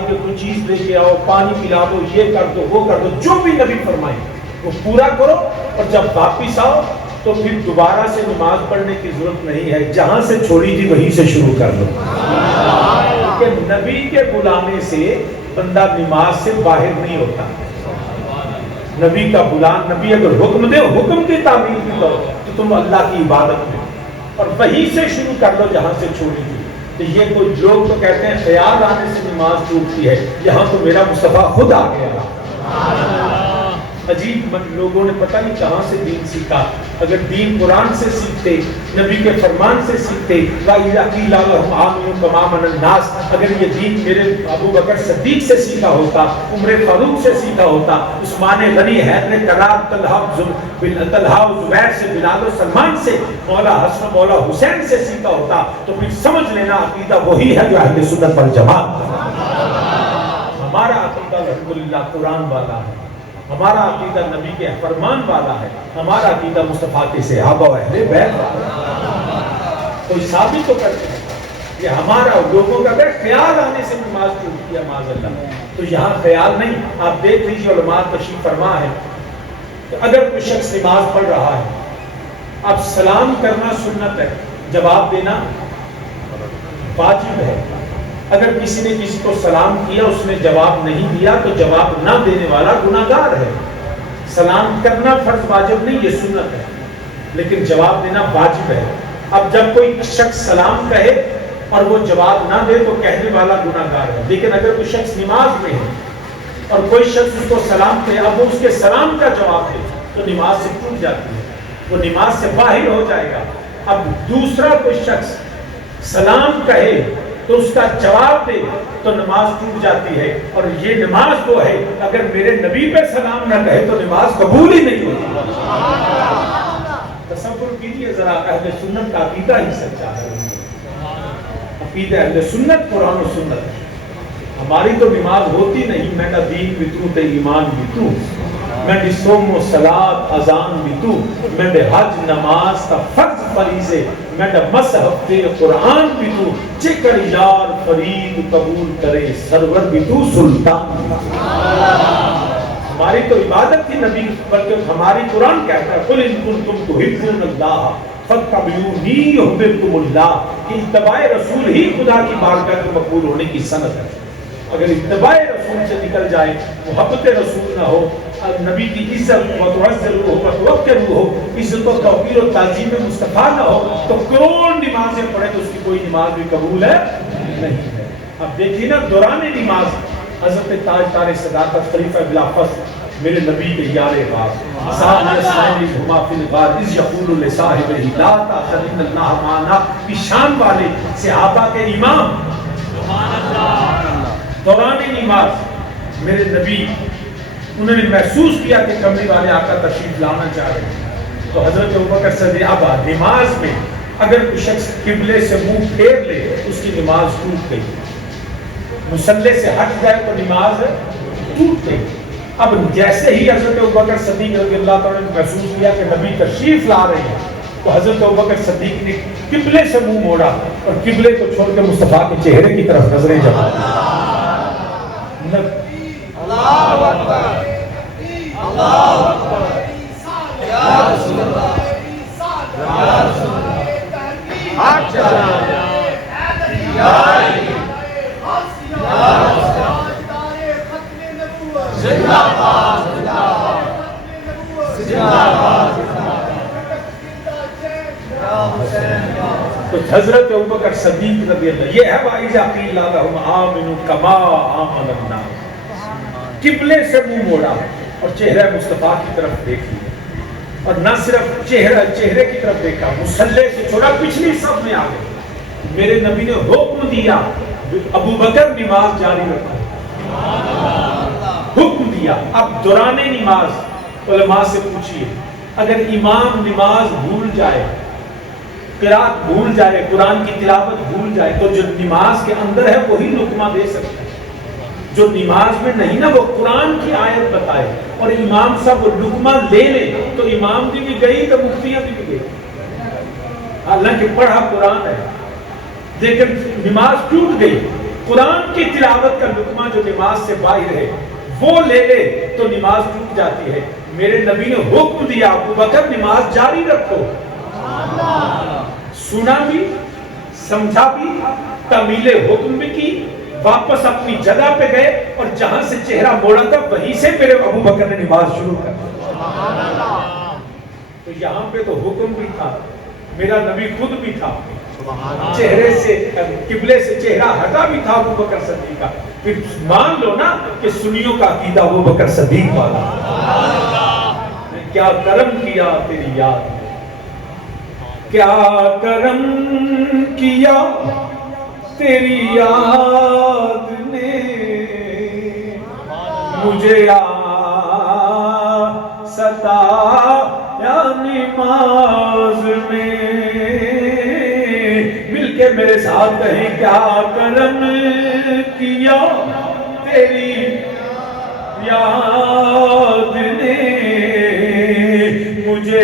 دی کہ کوئی چیز لے کے آؤ، پانی پلا دو، یہ کر دو، وہ کر دو، جو بھی نبی فرمائے وہ پورا کرو، اور جب واپس آؤ تو پھر دوبارہ سے نماز پڑھنے کی ضرورت نہیں ہے، جہاں سے چھوڑی تھی وہیں سے شروع کر دو۔ کہ نبی کے بلانے سے بندہ نماز سے باہر نہیں ہوتا۔ نبی کا بلان، نبی اگر حکم دے، حکم کی تعمیل بھی کرو تو تم اللہ کی عبادت میں، اور وہیں سے شروع کر دو جہاں سے چھوڑی تھی۔ تو یہ کوئی لوگ تو کہتے ہیں خیال آنے سے نماز ٹوٹتی ہے، یہاں تو میرا مصطفیٰ خود آ گیا۔ عجیب لوگوں نے پتہ نہیں کہاں سے دین سیکھا۔ اگر دین قرآن سے سیکھتے، نبی کے فرمان سے سیکھتے، وَإِذَا قِيلَ لَهُمْ آمِنُوا كَمَا آمَنَ النَّاسُ، اگر یہ دین میرے ابو بکر صدیق سے سیکھا ہوتا، عمر فاروق سے سیکھا ہوتا، عثمان غنی، حیدر کرار، طلحہ و زبیر سے، بلال و سلمان سے، مولا حسن و مولا حسین سے سیکھا ہوتا، تو پھر سمجھ لینا عقیدہ وہی ہے جو اہل سنت والجماعت۔ ہمارا عقیدہ الحمدللہ قرآن والا ہے، ہمارا عقیدہ نبی کے فرمان والا ہے، ہمارا عقیدہ مصطفیٰ کے صحابہ و اہل بیت والا ہے۔ کوئی ثابت تو کرتے ہیں کہ ہمارا لوگوں کا اگر خیال آنے سے نماز ٹوٹتی ہے معاذ اللہ، تو یہاں خیال نہیں۔ آپ دیکھ لیجیے علماء تشریف فرما ہے کہ اگر کوئی شخص نماز پڑھ رہا ہے، اب سلام کرنا سنت ہے، جواب دینا واجب ہے۔ اگر کسی نے کسی کو سلام کیا، اس نے جواب نہیں دیا، تو جواب نہ دینے والا گناہگار ہے۔ سلام کرنا فرض واجب نہیں، یہ سنت ہے، لیکن جواب دینا واجب ہے۔ اب جب کوئی شخص سلام کہے اور وہ جواب نہ دے تو کہنے والا گناہگار ہے، لیکن اگر کوئی شخص نماز میں ہے اور کوئی شخص اس کو سلام کہے، اب وہ اس کے سلام کا جواب دے تو نماز سے ٹوٹ جاتی ہے، وہ نماز سے باہر ہو جائے گا۔ اب دوسرا کوئی شخص سلام کہے تو اس کا جواب دے تو نماز ٹوٹ جاتی ہے، اور یہ نماز تو ہے اگر میرے نبی پہ سلام نہ کہے تو نماز قبول ہی نہیں ہوتی۔ تصور کیجئے ذرا، اہل سنت کا عقیدہ ہی سچا ہے۔ عقیدہ اہل سنت قرآن و سنت ہے۔ ہماری تو نماز ہوتی نہیں، میں کا دین بھی تے ایمان بھی میں دی صوم و صلاۃ اذان بھی میں دے حج نماز تا فرض فریضے، میں دے مذہب تے قرآن بھی چکر یار فرید قبول کرے سرور بھی سلطان۔ ہماری تو عبادت ہی نبی، بلکہ ہماری قرآن کہتا ہے قل ان کنتم تحبون اللہ فاتبعونی یحببکم اللہ، کہ اتباع رسول ہی خدا کی بارگاہ میں مقبول ہونے کی سند ہے۔ اگر اتباع رسول سے نکل جائے، محبت رسول نہ ہو، نبی کی عزت و تعزر ہو و توقر ہو، عزت و توقیر و تعظیم مصطفیٰ نہ ہو، تو کروڑ نمازیں پڑھے تو اس کی کوئی نماز بھی قبول ہے نہیں ہے۔ اب دیکھیے نا، دوران نماز حضرت تاجدار صداقت خلیفہ بلا فصل میرے نبی کے یار غار صاحب اسماعیل ہما فی الغار اذ یقول لصاحبہ لا تحزن ان اللہ معنا کی شان والے صحابہ کے امام دوران نماز میرے نبی، انہوں نے محسوس کیا کہ کملی والے آقا تشریف لانا چاہ رہے ہیں، تو حضرت ابوبکر صدیق اب نماز میں اگر کوئی شخص قبلے سے منہ پھیر لے اس کی نماز ٹوٹ گئی، مصلی سے ہٹ جائے تو نماز ٹوٹ گئی۔ اب جیسے ہی حضرت ابوبکر صدیق رضی اللہ تعالیٰ نے محسوس کیا کہ نبی تشریف لا رہے ہیں، تو حضرت ابوبکر صدیق نے قبلے سے منہ موڑا اور قبلے کو چھوڑ کے مصطفیٰ کے چہرے کی طرف نظریں جمائی۔ اللہ اکبر، اللہ اکبر، یا رسول اللہ، یا رسول اللہ، حق چلا یا علی، یا رسول اللہ، زندہ باد، زندہ باد، زندہ باد، تو حضرت ابوبکر صدیق رضی اللہ، یہ ہے وَإِذَا قِيلَ لَهُمْ آمِنُوا كَمَا آمَنَ النَّاسُ، قبلے سے منہ موڑا اور چہرہ مصطفیٰ کی طرف دیکھ لیا، اور نہ صرف چہرے کی طرف دیکھا، مصلی سے چھوڑا پچھلی صف میں آ گئے۔ میرے نبی نے حکم دیا ابوبکر نماز جاری رکھو، حکم دیا۔ اب دوران نماز علماء سے پوچھئے، اگر امام نماز بھول جائے، قرات بھول جائے، قرآن کی تلاوت بھول جائے، تو جو نماز کے اندر ہے وہی لقمہ دے سکتا ہے، جو نماز میں نہیں نا وہ قرآن کی آیت بتائے اور امام صاحب وہ لقمہ لے لے تو امام کی بھی گئی تو مفتیاں بھی گئی، حالانکہ پڑھا قرآن ہے، لیکن نماز ٹوٹ گئی۔ قرآن کی تلاوت کا لقمہ جو نماز سے باہر ہے وہ لے لے تو نماز ٹوٹ جاتی ہے. میرے نبی نے حکم دیا ابو بکر نماز جاری رکھو. سنا بھی, سمجھا بھی, تعمیل حکم بھی کی, واپس اپنی جگہ پہ گئے اور جہاں سے چہرہ موڑا تھا وہیں سے میرے ابو بکر نے نماز شروع کر دی. تو یہاں پہ تو حکم بھی تھا, میرا نبی خود بھی تھا, چہرے سے قبلے سے چہرہ ہٹا بھی تھا ابو بکر صدیق کا. پھر مان لو نا کہ سنیوں کا عقیدہ ابو بکر صدیق والا. کیا کرم کیا تیری یاد نے, کیا کرم کیا تیری یاد نے, مجھے ستایا نماز میں. مل کے میرے ساتھ کہیں کیا کرم کیا تیری یاد نے, مجھے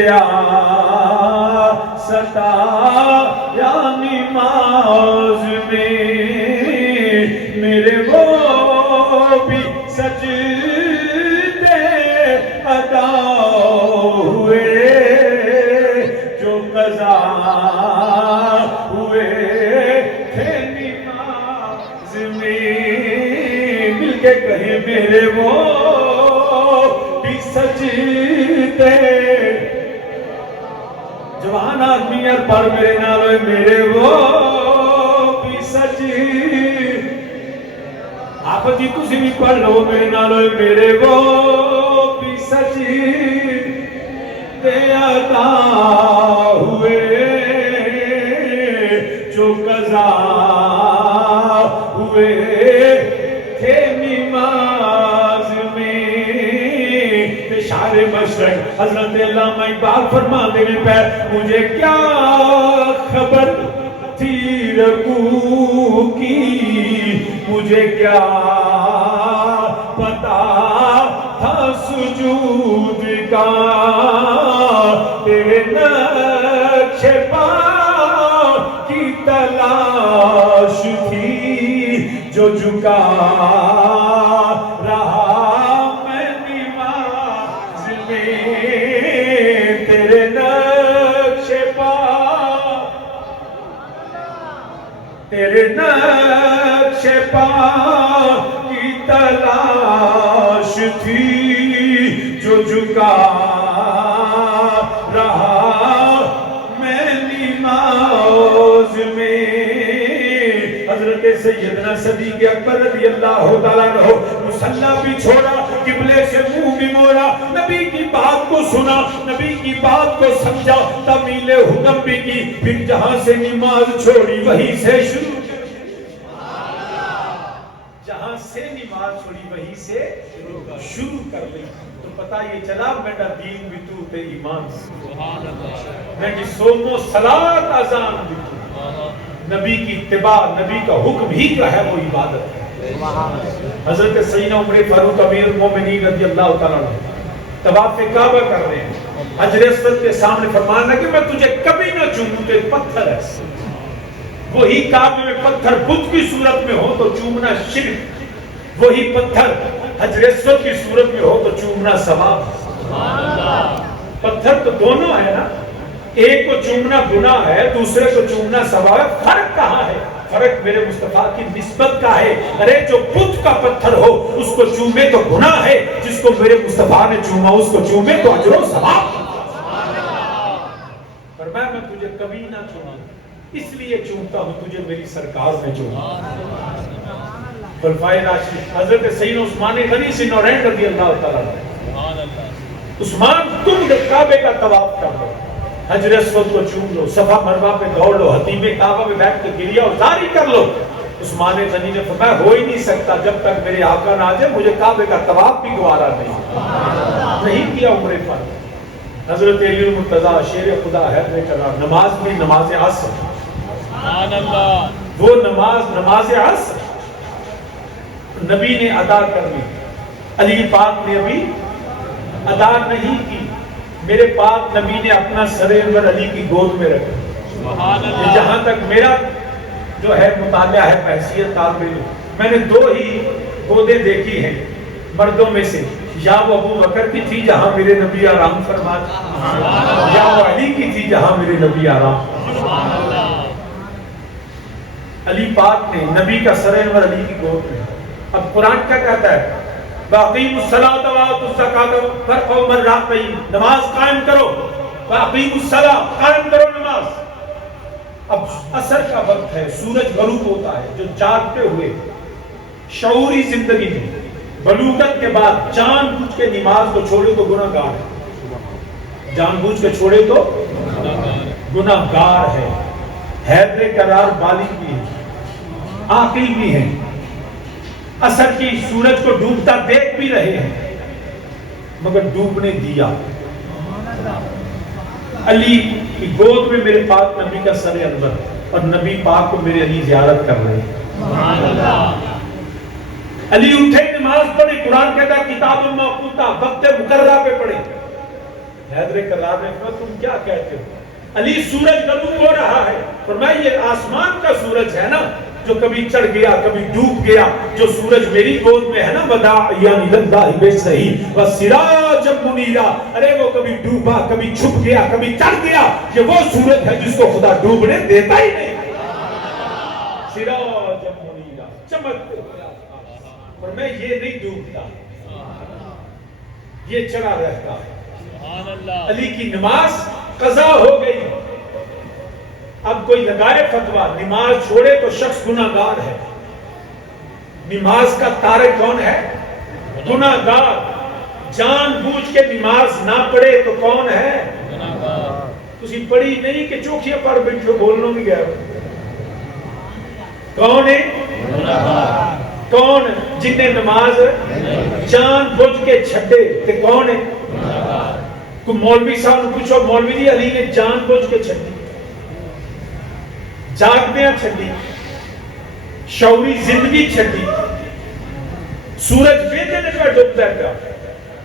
ستایا نماز میں. میرے وہ بھی سجدے ادا ہوئے جو قضا ہوئے تھے نماز میں. مل کے کہیں میرے وہ بھی سجدے, جوان آدمی اور پر میرے نال میرے وہ بھی سجدے. آپ جی تسی بھی پڑھ لو میرے نال میرے وہ بھی سجدے ادا ہوئے جو قضا ہوئے تھے نماز میں. شار مشرق حضرت علامہ اقبال فرما دے میں پہ, مجھے کیا خبر تھی رکوع کی, مجھے کیا پتا تھا سجود کا, تیرے نقش پا کی تلاش تھی جو جھکا رہا میں نماز میں. تیرے نقش پا, تیرے نقش پا کی تلاش تھی جو جھکا رہا میں نماز میں. حضرت سیدنا صدیق اکبر رضی اللہ تعالیٰ عنہ مصلی بھی چھوڑا, قبلے سے منہ بھی موڑا, نبی کی بات کو سنا, نبی کی بات کو سمجھا, تعمیل حکم بھی کی, پھر جہاں سے نماز چھوڑی وہیں سے شروع, جہاں سے نماز چھوڑی وہیں سے شروع کر لی. تو پتہ یہ چلا میرا دین بھی تو تے ایمان سے, میری سومو صلاۃ اذان بھی تو, نبی کی اتباع, نبی کا حکم ہی کا ہے وہ عبادت ہے. حضرت سیدنا عمر فاروق امیر المومنین رضی اللہ تعالیٰ عنہ طواف کعبہ کر رہے ہیں, حجر اسود کے سامنے فرمانا کہ میں تجھے کبھی نہ چوموں, تے پتھر ہے. وہی کعبے میں پتھر بت کی صورت میں ہو تو چومنا شرک, وہی پتھر حجر اسود کی صورت میں ہو تو چومنا ثواب. پتھر تو دونوں ہے نا, ایک کو چومنا گناہ ہے, دوسرے کو چومنا ثواب ہے. فرق کہاں ہے؟ فرق میرے مصطفیٰ کی نسبت کا ہے. ارے جو بت کا پتھر ہو اس کو چومے تو گناہ ہے, جس کو میرے مصطفیٰ نے چوما اس کو چومے تو اجر و ثواب. فرمایا میں تجھے کبھی نہ چوموں, اس لیے چومتا ہوں تجھے میری سرکار نے چوما. خلفائے راشدین حضرت سیدنا عثمان غنی سے نورین رضی اللہ تعالیٰ عنہ, عثمان تم کعبے کا طواف کر لو, حجر اسود کو چوم لو, صفا مروہ پہ دوڑ لو, حتیم کعبہ پہ بیٹھ کے گریا اور زاری کر لو. عثمان غنی نے فرمایا ہو ہی نہیں سکتا جب تک میرے آقا نہ آ جائے, مجھے کعبے کا طواف بھی گوارا نہیں کیا عمر پر. حضرت علی المرتضیٰ شیر خدا ہے نے کہا نماز بھی نماز عصر, وہ نماز عصر نبی نے ادا کر لی, علی پاک نے ابھی ادا نہیں کی. میرے پاک نبی نے اپنا سر انور علی کی گود میں رکھا. جہاں تک میرا جو ہے مطالعہ ہے بحیثیت طالب علم، میں نے 2 ہی گودیں دیکھی ہیں مردوں میں سے، یا وہ ابو بکر کی تھی جہاں میرے نبی آرام فرماتے، یا وہ علی کی تھی جہاں میرے نبی آرام فرماتے۔ علی پاک نے نبی کا سر انور علی کی گود میں۔ اب قرآن کیا کہتا ہے؟ وَأَقِيمُوا الصَّلَاةَ وَآتُوا الزَّكَاةَ وَارْكَعُوا مَعَ الرَّاكِعِينَ، نماز قائم کرو، وَأَقِيمُوا الصَّلَاةَ، قائم کرو نماز۔ اب عصر کا وقت ہے، سورج غروب ہوتا ہے، جو جاگتے ہوئے شعوری زندگی میں بلوغت کے بعد جان بوجھ کے نماز کو چھوڑے تو گناہ گار ہے، جان بوجھ کے چھوڑے تو گناہ گار ہے۔ حیدر قرار بالغ بھی ہے، عاقل بھی ہے، عصر کی سورج کو ڈوبتا دیکھ بھی رہے ہیں، مگر ڈوبنے دیا۔ علی کی گود میں میرے پاک نبی کا سر انور، اور نبی پاک کو میرے علی زیارت کر رہے ہیں۔ علی اٹھے نماز پڑھی، قرآن کہتا ہے کتاب موقوتا، وقت مقررہ پہ پڑھی۔ حیدر قرار نے کہا تم کیا کہتے ہو؟ علی سورج غروب ہو رہا ہے، فرمایا یہ آسمان کا سورج ہے نا جو کبھی چڑھ گیا کبھی ڈوب گیا، جو سورج میری گود میں ہے نا وداعیا للہ بصیح وسراجا منیرا، ارے وہ کبھی ڈوبا کبھی چھپ گیا کبھی چڑھ گیا، یہ وہ سورج ہے جس کو خدا ڈوبنے دیتا ہی نہیں، سراجا منیرا، چمکتے اور میں یہ نہیں ڈوبتا، یہ چڑھا رہتا ہے۔ علی کی نماز قضا ہو گئی۔ اب کوئی لگائے فتویٰ نماز چھوڑے تو شخص گناہ گار ہے، نماز کا تارک کون ہے؟ گناہ گار۔ جان بوجھ کے نماز نہ پڑھے تو کون ہے؟ گناہ گار۔ تسی پڑھی نہیں کہ چوکھیاں پر بیٹھو بولنوں بھی گئے، کون ہے؟ گناہ گار۔ کون جن نے نماز جان بوجھ کے چھٹے تے کون ہے؟ کوئی مولوی صاحب نے پوچھو مولوی جی علی نے جان بوجھ کے چھٹی، جاگدیاں چھٹی، شعوری زندگی چھٹی، سورج بیٹھنے پہ ڈوبتا ہے،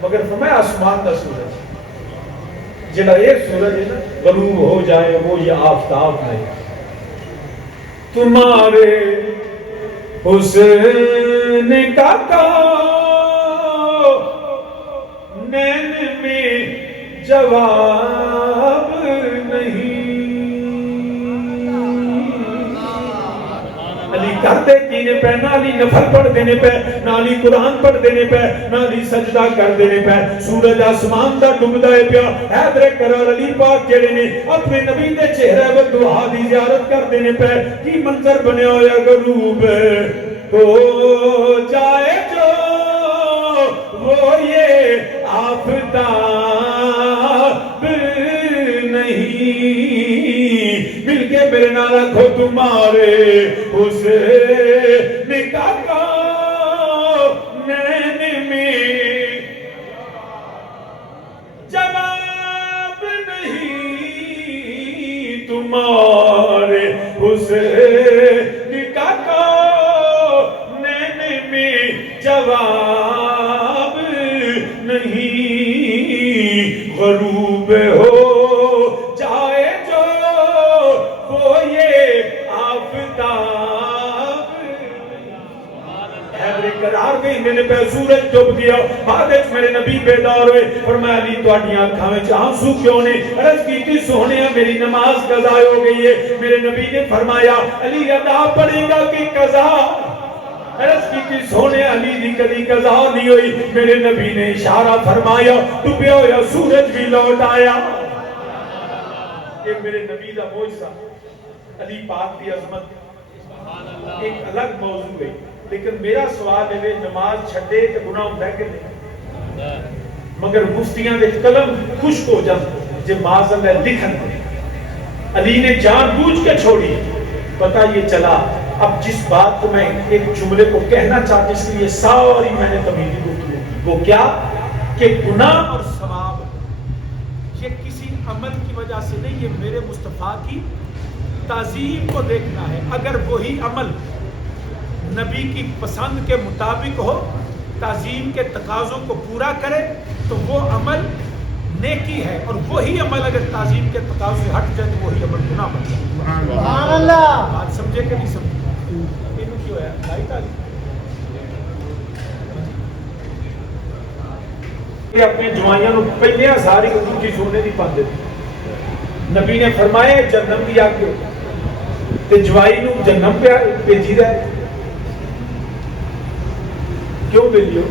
مگر فرمایا آسمان کا سورج جنہا ایک سورج ہے نا غروب ہو جائے وہ یہ آفتاب نہیں، تمہارے حسن کا نین میں جواب نہیں، علی کرتے کینے پہ، نہ علی نفل پڑھ دینے پہ، نہ علی قرآن پڑھ دینے پہ، نہ علی سجدہ کر دینے پہ، سورج آسمان دا ڈوبدا ہے پیا۔ حیدر قرار علی پاک جڑے نے اپنے نبی دے چہرے ود دعا دی زیارت کر دینے پہ، کی منظر بنیا ہویا غروب ہو جائے جو وہ یہ آفتاب نہیں، مل کے میرے نال رکھو تمہارے حسن کا نین میں جواب نہیں، تمہارے حسن کا نین میں جواب نہیں، غروب ہو جائے جو وہ یہ آفتاب، حیدر قرار گئی میں نے پہ سورج ڈوب گیا، بعد میرے نبی بیدار ہوئے، فرمایا علی تواڈیاں آنکھاں وچ آنسو کیوں نے؟ عرض کی سونے میری نماز قضا ہو گئی ہے۔ میرے نبی نے فرمایا علی ادا پڑے گا کہ قضا؟ عرض کی سونے علی دی کدی قضا نہیں ہوئی۔ میرے نبی نے اشارہ فرمایا ڈوبیا ہوا سورج بھی لوٹ آیا۔ یہ میرے نبی دا معجزہ، علی پاک دی عظمت ایک الگ موضوع ہے، لیکن میرا سوال ہے نماز چھڈے تے گناہ ہوندا ہے کہ نہیں؟ مگر مفتیاں دے قلم خشک ہو جاندے جے معاذ اللہ لکھن۔ علی نے جان بوجھ کے چھوڑی، پتہ یہ چلا۔ اب جس بات کو میں ایک جملے کو کہنا چاہتا اس لیے ساری میں نے طویل گفتگو کی، وہ کیا کہ گناہ اور ثواب یہ کسی عمل کی وجہ سے نہیں، یہ میرے مصطفیٰ کی تعظیم کو دیکھنا ہے۔ اگر وہی عمل نبی کی پسند کے مطابق ہو، تعظیم کے تقاضوں کو پورا کرے، تو وہ عمل نیکی ہے، اور وہی عمل اگر تعظیم کے تقاضے سے ہٹ جائے تو وہی عمل گناہ بن جائے۔ سبحان اللہ۔ بات سمجھے کہ نہیں سمجھے؟ کیوں ہے یہ اپنے جوائیاں نو پہلے ساری انگوٹھی سونے دی پاندے نبی نے فرمایا جنم دی آگے تے جوائی نو جنم پہ بھیجی رہا ہے، کیوں بھیجیو؟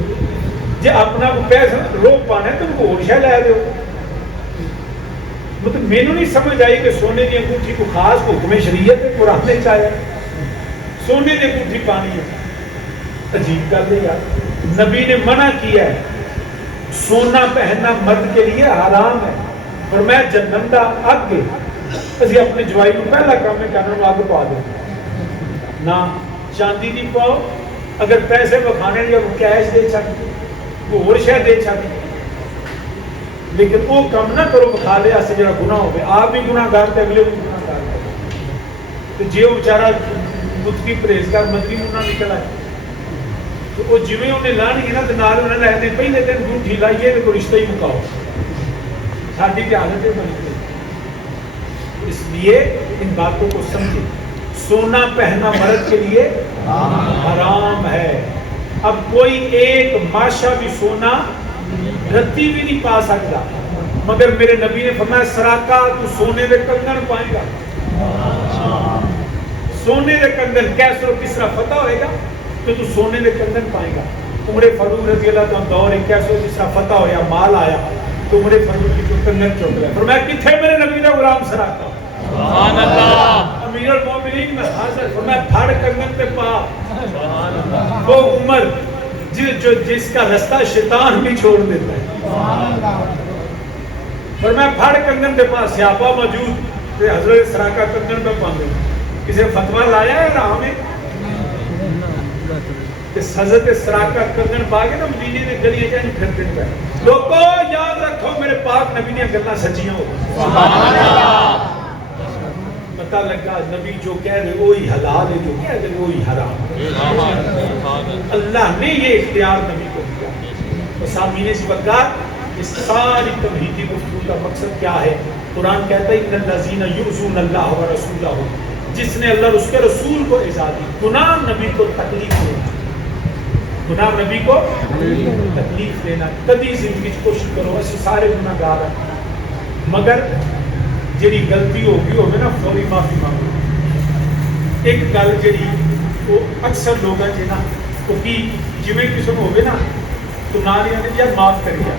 جی اپنا پیسہ روک پانا ہے تو کو اور شاہ لے دو۔ مطلب مینوں نہیں سمجھ آئی کہ سونے دی انگوٹھی کو خاص حکم شریعت ہے، قرآن نے چاہیا سونے دی انگوٹھی پانی ہے۔ عجیب گل ہے یار، نبی نے منع کیا ہے سونا پہننا مرد کے لیے حرام ہے، اور میں جنم دا اگ اسی اپنے جوائی کو پہلا کام ہے کہنا اگ پا دو نہ چاندی دی پاؤ، اگر پیسے بکھانے یا کیش دے چاہتے کوئی اور شے دے چاہتے، لیکن وہ کم نہ کرو بکھا لے ایسے جڑا گناہ ہو گئے، آپ بھی گناہ گار تے اگلے بھی گناہ گار تو جی وہ بیچارہ خود کی پرہیزگار مدنی منہ نکل آئے تو وہ جویں انہیں لانی نا تو نال انہیں لہنے پہلے دن گھوٹھی لائیے تو رشتہ ہی مکاؤ، ساتھی کی حالت ہے بنی گئی۔ اس لیے ان باتوں کو سمجھے، سونا پہنا مرد کے لیے حرام ہے۔ اب کوئی ایک ماشا بھی سونا رتی بھی نہیں پا سکتا، مگر میرے نبی نے فرمایا سراکا تو سونے دے کنگن پائے گا، سونے دے کنگن کیسر کس طرح فتح ہوئے گا کہ تو سونے دے کنگن پائے گا۔ عمر فاروق رضی اللہ عنہ دور ایک کیسر جس طرح فتح ہویا مال آیا تو عمر فاروق کی کنگن چوک رہا ہے، فرمایا کتھے میرے نبی دا غلام سراکا؟ سبحان اللہ۔ امیر المومنین میں حاضر، فرمایا پھاڑ کنگن پہ پا۔ وہ عمر جس کا رستہ شیطان بھی چھوڑ دیتا ہے، فرمایا پھاڑ کنگن پہ پا، سیاپا موجود تے حضرت سراکا کنگن پہ پاندے، کسی فتویٰ لایا ہے راہ میں کہ حضرت سراکا کنگن پا کے نا مدینے نے گلیاں جائیں پھرتے پہ لوگوں یاد رکھو میرے پاک نبی نے گلنا سچیاں ہو، سبحان اللہ۔ پتہ لگا نبی جو کہہ رہے وہی حلال ہے، جو کہہ رہے وہی حرام ہے۔ اللہ نے یہ اختیار نبی کو دیا۔ سامعین اس وقت اس ساری توحیدی گفتگو کا مقصد کیا ہے؟ قرآن کہتا ہے ان الذین یؤذون اللہ ورسولہ، جس نے اللہ اور اس کے رسول کو ایذا دی، گناہ نبی کو تکلیف دینا، گناہ نبی کو تکلیف دینا۔ کبھی زندگی کوشش کرو ایسے سارے گناہ گار ہیں، مگر جڑی غلطی ہوگی ہوگی نا فوری معافی مانگو۔ ایک گل جڑی وہ اکثر لوگ ہیں جنا وہ کی جویں کسی کو ہوگی نا تو نہ نہیں آنے یار معاف کر دیا،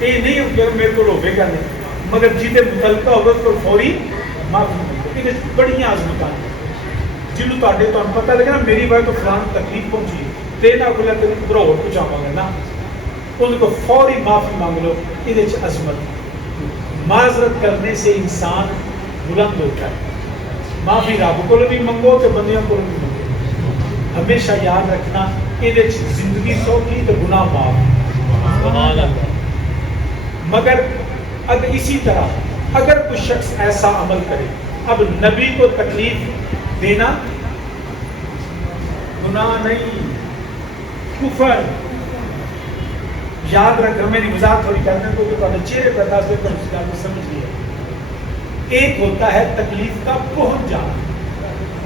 یہ نہیں ہو کہ میرے کو ہوگے گا نہیں، مگر جیتے متعلقہ ہوگا تو فوری معافی مانگو۔ یہ بڑی عظمت ہے جنہوں تاڑے تو پتہ لگا نا میری وجہ تو فلان تکلیف پہنچی تینا کو لے تین ادھر اور کچھ آواں گا نا، ان کو فوری معافی مانگ لو، یہ عظمت۔ معذرت کرنے سے انسان بلند ہوتا ہے، معافی رب کو بھی منگو تو بندیاں کو بھی منگو، ہمیشہ یاد رکھنا یہ زندگی سوکھی تو گناہ معاف۔ مگر اگر اسی طرح اگر کوئی شخص ایسا عمل کرے، اب نبی کو تکلیف دینا گناہ نہیں، کفر۔ یاد رکھنا، میری وضاحت تھوڑی کرنے کو تو چہرے پر تاثر کر اس کو سمجھ لیا۔ ایک ہوتا ہے تکلیف کا پہنچ جانا،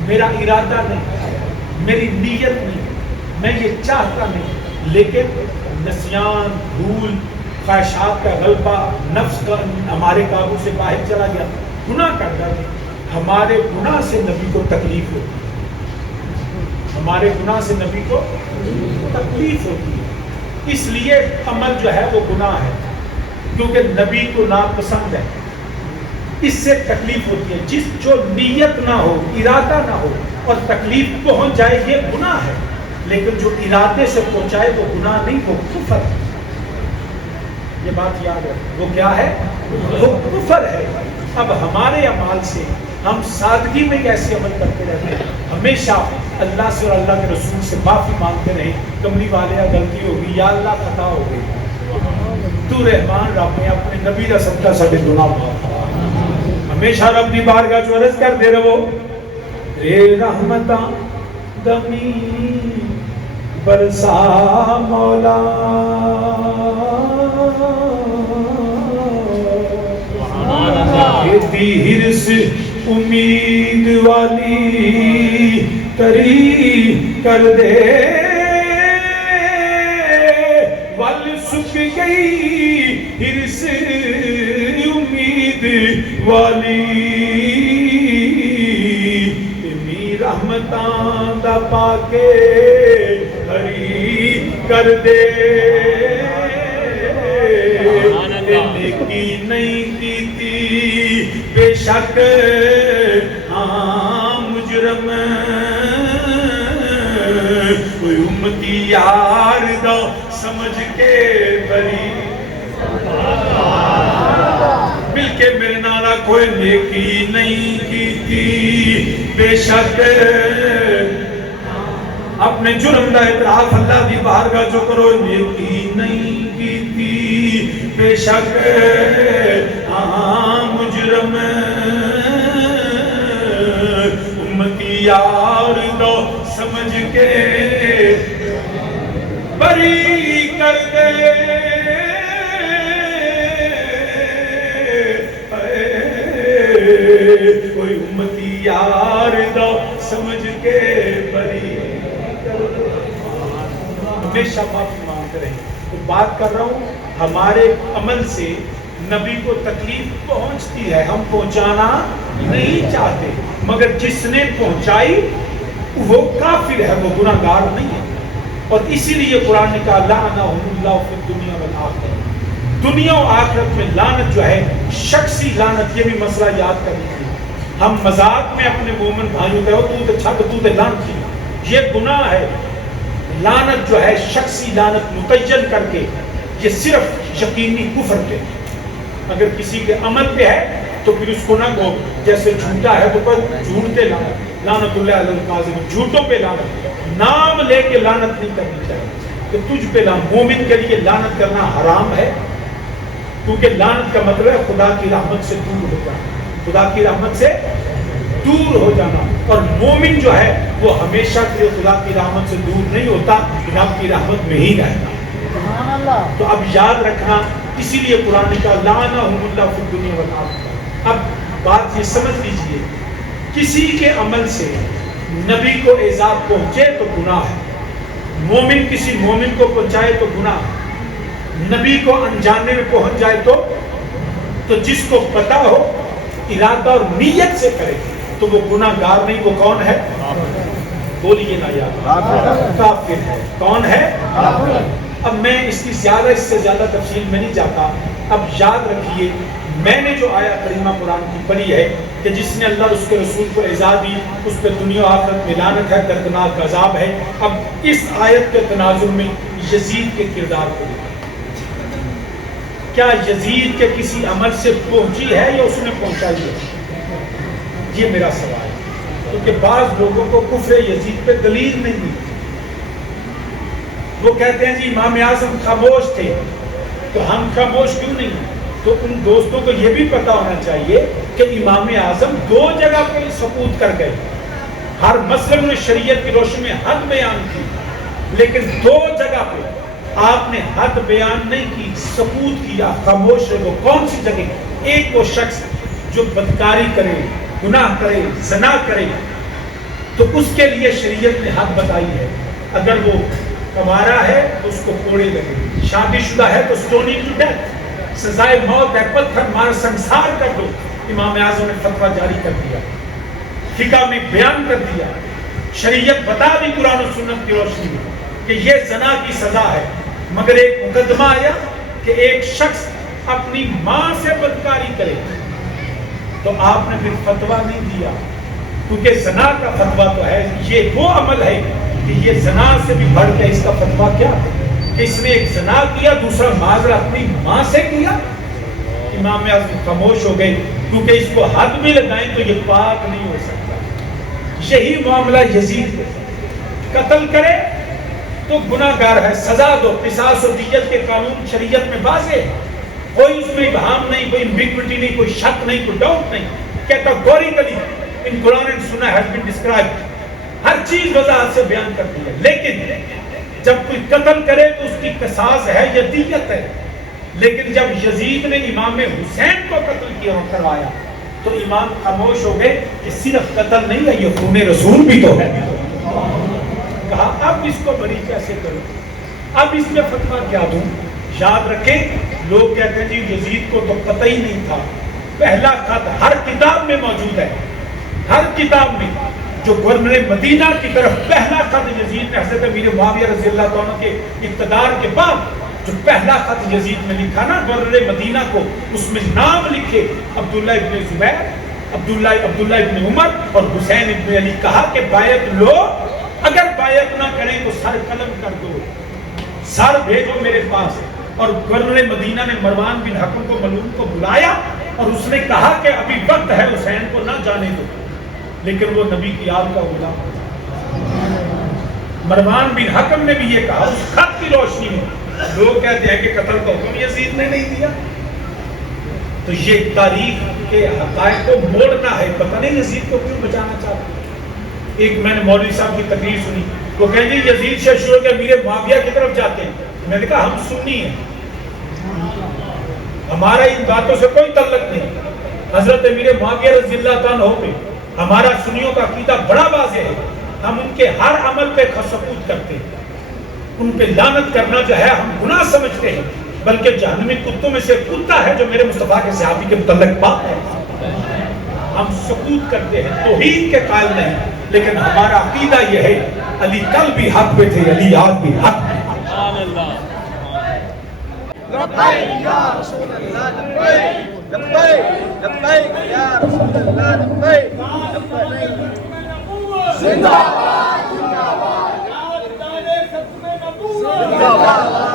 میرا ارادہ نہیں، میری نیت نہیں، میں یہ چاہتا نہیں، لیکن نسیان، بھول، خواہشات کا غلبہ، نفس کا ہمارے قابو سے باہر چلا گیا، گناہ کرتا ہے۔ ہمارے گناہ سے نبی کو تکلیف ہوتی ہے، ہمارے گناہ سے نبی کو تکلیف ہوتی ہے، اس لیے عمل جو ہے وہ گناہ ہے، کیونکہ نبی کو ناپسند ہے، اس سے تکلیف ہوتی ہے۔ جس جو نیت نہ ہو، ارادہ نہ ہو اور تکلیف پہنچ جائے یہ گناہ ہے، لیکن جو ارادے سے پہنچائے وہ گناہ نہیں، وہ کفر ہے۔ یہ بات یاد ہے، وہ کیا ہے؟ وہ کفر ہے۔ اب ہمارے اعمال سے ہم سادگی میں کیسے عمل کرتے رہتے ہیں، ہمیشہ اللہ سے اور اللہ کے رسول سے معافی مانگتے رہیں، کملی والے غلطی ہوگی یا اللہ خطا ہو گئی، تو رحمان رب نے اپنے نبی کا صدقہ سارے گناہ معاف فرما۔ ہمیشہ رب کی بارگاہ چ عرض کرتے رہو، اے رحمتاں دمی برسا مولا، دی ہرس امید والی تری کر دے ول سکھ گئی ہرس امید والی رحمتاں دا پاکے ہری کر دے نیکی نہیں کیتی بے شک مجرم کوئی امتی یار دا سمجھ کے بری مل کے میرے نالا کوئی نیکی نہیں کیتی بے شک اپنے جرم دا اعتراف اللہ دی بارگاہ جو کرو نیکی نہیں کیتی بے شک مجرم امتی یار دو سمجھ کے بری کر دے کوئی امتی یار دو سمجھ کے بری ہمیشہ معافی مانگتے رہے. تو بات کر رہا ہوں ہمارے عمل سے نبی کو تکلیف پہنچتی ہے, ہم پہنچانا نہیں چاہتے, مگر جس نے پہنچائی وہ کافر ہے, وہ گناہگار نہیں ہے. اور اسی لیے قرآن نے کہا لعنہم اللہ فی الدنیا والآخرہ, دنیا و آخرت میں لعنت جو ہے شخصی لعنت, یہ بھی مسئلہ یاد کریں. ہم مذاق میں اپنے مومن بھائیوں کو تو چھٹ تو لعنت کی, یہ گناہ ہے. لعنت جو ہے شخصی لعنت متعین کر کے, یہ صرف یقینی کفر پہ. اگر کسی کے عمل پہ ہے تو پھر اس کو نہ کہو, جیسے جھوٹا ہے تو جھوٹ پہ لعنت, لعنت اللہ علی الکاذب, جھوٹوں پہ لعنت, نام لے کے لعنت نہیں کرنی چاہیے کہ تجھ پہ لعنت. مومن کے لیے لعنت کرنا حرام ہے, کیونکہ لعنت کا مطلب ہے خدا کی رحمت سے دور ہو جانا, خدا کی رحمت سے دور ہو جانا. اور مومن جو ہے وہ ہمیشہ کے لیے خدا کی رحمت سے دور نہیں ہوتا, رب کی رحمت میں ہی رہتا. تو اب یاد رکھنا, اسی لیے قرآن کا لعنہم اللہ فی الدنیا والآخرہ. اب بات یہ سمجھ لیجئے, کسی کے عمل سے نبی کو ایذا پہنچے تو گناہ ہے, مومن کسی مومن کو پہنچائے تو گناہ ہے, نبی کو انجانے میں پہنچ جائے تو جس کو پتا ہو ارادہ اور نیت سے کرے تو وہ گناہگار نہیں. وہ کون ہے؟ بولیے نا یار, کافر ہے. کون ہے؟ اب میں اس کی اس سے زیادہ تفصیل میں نہیں جاتا. اب یاد رکھیے, میں نے جو آیت کریمہ قرآن کی پڑھی ہے کہ جس نے اللہ اس کے رسول کو ایذا دی اس پہ دنیا و آخرت میں لعنت ہے, دردناک عذاب ہے. اب اس آیت کے تناظر میں یزید کے کردار کو دیکھیں. کیا یزید کے کسی عمل سے پہنچی ہے یا اس نے پہنچائی ہے؟ یہ میرا سوال ہے, کیونکہ بعض لوگوں کو کفر یزید پہ دلیل نہیں دی. وہ کہتے ہیں جی امام اعظم خاموش تھے تو ہم خاموش کیوں نہیں؟ تو ان دوستوں کو یہ بھی پتا ہونا چاہیے کہ امام اعظم 2 جگہ پہ ثبوت کر گئے. ہر مسئلے میں شریعت کی روشنی میں حد بیان کی, لیکن 2 جگہ پہ آپ نے حد بیان نہیں کی, ثبوت کیا, خاموش رہے. وہ کون سی جگہ؟ ایک وہ شخص جو بدکاری کرے, گناہ کرے, زنا کرے, تو اس کے لیے شریعت نے حد بتائی ہے. اگر وہ کمارا ہے تو اس کو کوڑے لگے, شادی شدہ ہے تو سٹوننگ ٹو ڈیتھ, سزائے موت ہے, پتھر مار سنسار کر دو. امام اعظم نے فتویٰ جاری کر دیا, فقہ میں بیان کر دیا, شریعت بتا دی قرآن و سنت کی روشنی میں کہ یہ زنا کی سزا ہے. مگر ایک مقدمہ آیا کہ ایک شخص اپنی ماں سے بدکاری کرے تو آپ نے پھر فتویٰ نہیں دیا, کیونکہ زنا کا فتویٰ تو ہے, یہ وہ عمل ہے کہ یہ زنا سے بھی بڑھ کے اس کا فتویٰ کیا ہے کہ اس نے ایک زنا کیا, دوسرا معاذرہ اپنی ماں سے کیا. امام اعظم خاموش ہو گئے, کیونکہ اس کو حد بھی لگائیں تو یہ پاک نہیں ہو سکتا. یہی معاملہ یزید کو, قتل کرے تو گناہگار ہے, سزا دو. قصاص و دیت کے قانون شریعت میں واضح ہے, کوئی اس میں ابہام نہیں, کوئی ایمبیگوٹی نہیں, کوئی شک نہیں, کوئی ڈاؤٹ نہیں. کیٹاگوریکلی ان قرآن اینڈ سنہ ہیز بین ڈسکرائبڈ, ہر چیز وضاحت سے بیان کرتی ہے. لیکن جب کوئی قتل کرے تو اس کی قصاص ہے یا دیت ہے. لیکن جب یزید نے امام حسین کو قتل کیا اور کروایا تو امام خاموش ہو گئے کہ صرف قتل نہیں ہے، یہ خون رسول بھی تو ہے۔ کہا اب اس کو بری کیسے کروں، اب اس میں فتویٰ کیا دوں؟ یاد رکھیں لوگ کہتے ہیں جی یزید کو تو پتہ ہی نہیں تھا، پہلا خط ہر کتاب میں موجود ہے، ہر کتاب میں جو گورنر مدینہ کی طرف پہلا خط یزید نے حضرت امیر معاویہ رضی اللہ عنہ کے اقتدار کے بعد جو پہلا خط یزید نے لکھا نا گورنر مدینہ کو، اس میں نام لکھے عبداللہ ابن زبیر، عبداللہ ابن عمر اور حسین ابن علی، کہا کہ بیعت لو، اگر بیعت نہ کریں تو سر قلم کر دو، سر بھیجو میرے پاس۔ اور گورنر مدینہ نے مروان بن حکم کو ملعون کو بلایا اور اس نے کہا کہ ابھی وقت ہے، حسین کو نہ جانے دو، لیکن وہ نبی کی آل کا غلام۔ مروان بن حکم نے بھی یہ کہا اس خط کی روشنی میں، لوگ کہتے ہیں کہ قتل کا حکم یزید نے نہیں دیا۔ تو یہ تاریخ کے حقائق کو موڑنا ہے، پتہ نہیں یزید کو کیوں بچانا چاہتے۔ ایک میں نے مولوی صاحب کی تقریر سنی، وہ کہیں گے یزید سے شروع کے امیر معاویہ کی طرف جاتے ہیں، میں نے کہا ہم سنی ہیں، ہمارا ان باتوں سے کوئی تعلق نہیں۔ حضرت امیر معاویہ رضی اللہ عنہ پہ ہمارا سنیوں کا عقیدہ بڑا واضح ہے، ہم ان کے ہر عمل پہ ثبوت کرتے ہیں، ان پہ لعنت کرنا جو ہے ہم گناہ سمجھتے ہیں، بلکہ جہنمی کتوں میں سے کتا ہے جو میرے مصطفیٰ کے صحابی کے متعلق بات ہے، ہم سکوت کرتے ہیں، توحید کے قائل نہیں، لیکن ہمارا عقیدہ یہ ہے علی کل بھی حق پہ تھے، علی آج بھی حق پہ۔ لبیک یا رسول اللہ لبیک، لبیک لبیک یا رسول اللہ لبیک، لبیک زندہ باد، زندہ باد، زندہ باد۔